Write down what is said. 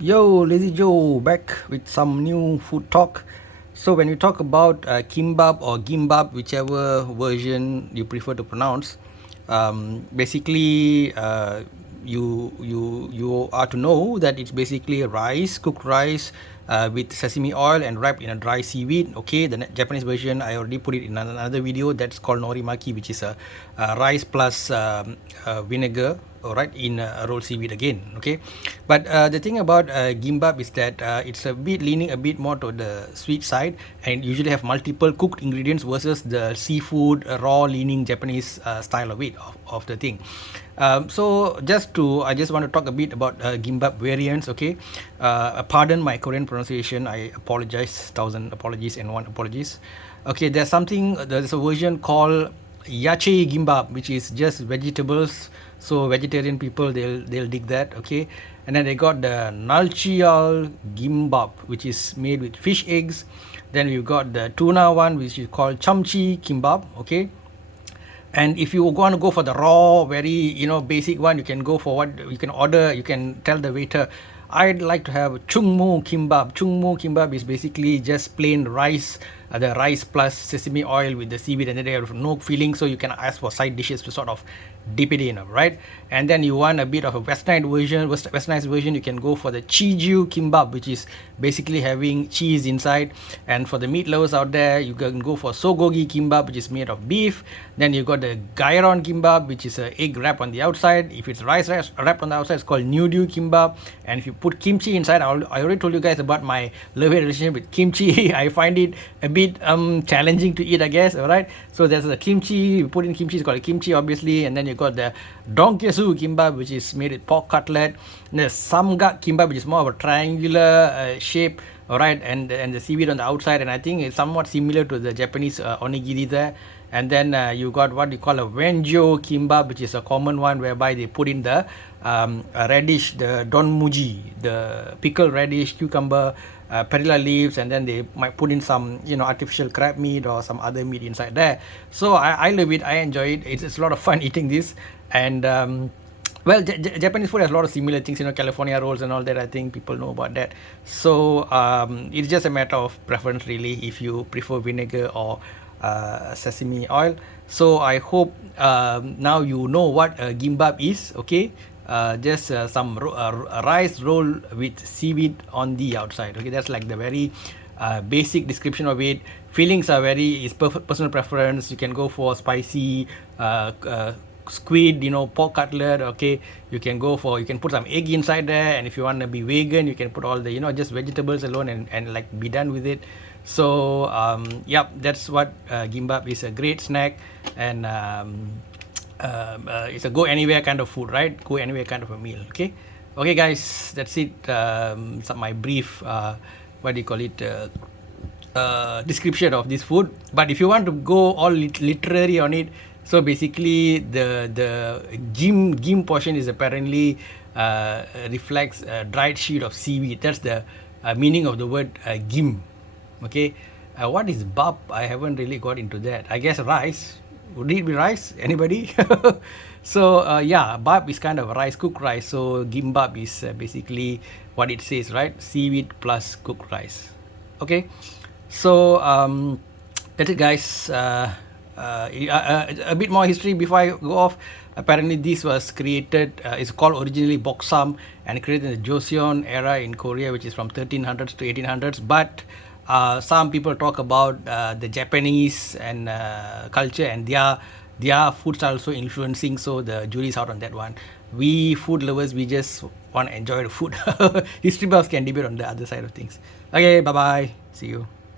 Yo, Lazy Joe, back with some new food talk. So when you talk about kimbap or gimbap, whichever version you prefer to pronounce, basically you are to know that it's basically rice, cooked rice with sesame oil and wrapped in a dry seaweed. Okay, the Japanese version I already put it in another video that's called norimaki, which is a rice plus vinegar, all right, in a rolled seaweed again. Okay, but the thing about gimbap is that it's a bit leaning a bit more to the sweet side and usually have multiple cooked ingredients versus the seafood raw leaning Japanese style of it of the thing. So I just want to talk a bit about gimbap variants. Okay, pardon my Korean pronunciation, I apologize, thousand apologies and one apologies. Okay, there's a version called yache gimbap, which is just vegetables, so vegetarian people they'll dig that. Okay, and then they got the nalchial gimbap, which is made with fish eggs. Then we've got the tuna one, which is called chamchi kimbap. Okay, and if you want to go for the raw, very basic one, you can go for what you can order. You can tell the waiter, I'd like to have chungmu kimbap. Chungmu kimbap is basically just plain rice, the rice plus sesame oil with the seaweed, and then they have no filling, so you can ask for side dishes to sort of dip it in, right? And then you want a bit of a westernized version, you can go for the chiju kimbap, which is basically having cheese inside. And for the meat lovers out there, you can go for sogogi kimbap, which is made of beef. Then you got the gairon kimbap, which is an egg wrap on the outside. If it's rice wrapped on the outside, it's called nyudu kimbap. And if you put kimchi inside, I already told you guys about my love-hate relationship with kimchi. I find it a bit challenging to eat, I guess. All right, so there's the kimchi. You put in kimchi, it's called kimchi, obviously. And then you got the donkesu kimbap, which is made with pork cutlet. And there's samgak kimbap, which is more of a triangular shape, all right, and the seaweed on the outside. And I think it's somewhat similar to the Japanese onigiri there. And then you got what you call a wenjo kimbap, which is a common one whereby they put in the radish, the donmuji, the pickled radish, cucumber, perilla leaves, and then they might put in some artificial crab meat or some other meat inside there. So I love it, I enjoy it. It's a lot of fun eating this. And well, Japanese food has a lot of similar things, California rolls and all that. I think people know about that. So it's just a matter of preference, really, if you prefer vinegar or sesame oil. So I hope now you know what gimbap is. Okay, just some rice roll with seaweed on the outside. Okay, that's like the very basic description of it. Fillings are it's personal preference. You can go for spicy squid, pork cutlet. Okay, you can put some egg inside there, and if you want to be vegan, you can put all the just vegetables alone and like be done with it. So yep, that's what gimbap is. A great snack, and it's a go anywhere kind of food, right? Go anywhere kind of a meal. Okay, guys, that's it. My brief what do you call it, description of this food. But if you want to go all literary on it, so basically the gim portion is apparently reflects a dried sheet of seaweed. That's the meaning of the word gim. Okay, what is bap? I haven't really got into that. I guess rice. Would it be rice? Anybody? So yeah, bap is kind of rice, cooked rice. So gimbap is basically what it says, right? Seaweed plus cooked rice. Okay, so that's it, guys. A bit more history before I go off. Apparently this was created, it's called originally boksam, and created in the Joseon era in Korea, which is from 1300s to 1800s. But some people talk about the Japanese and culture, and their foods are also influencing, so the jury's out on that one. We food lovers, we just want to enjoy the food. History buffs can debate on the other side of things. Okay, bye bye, see you.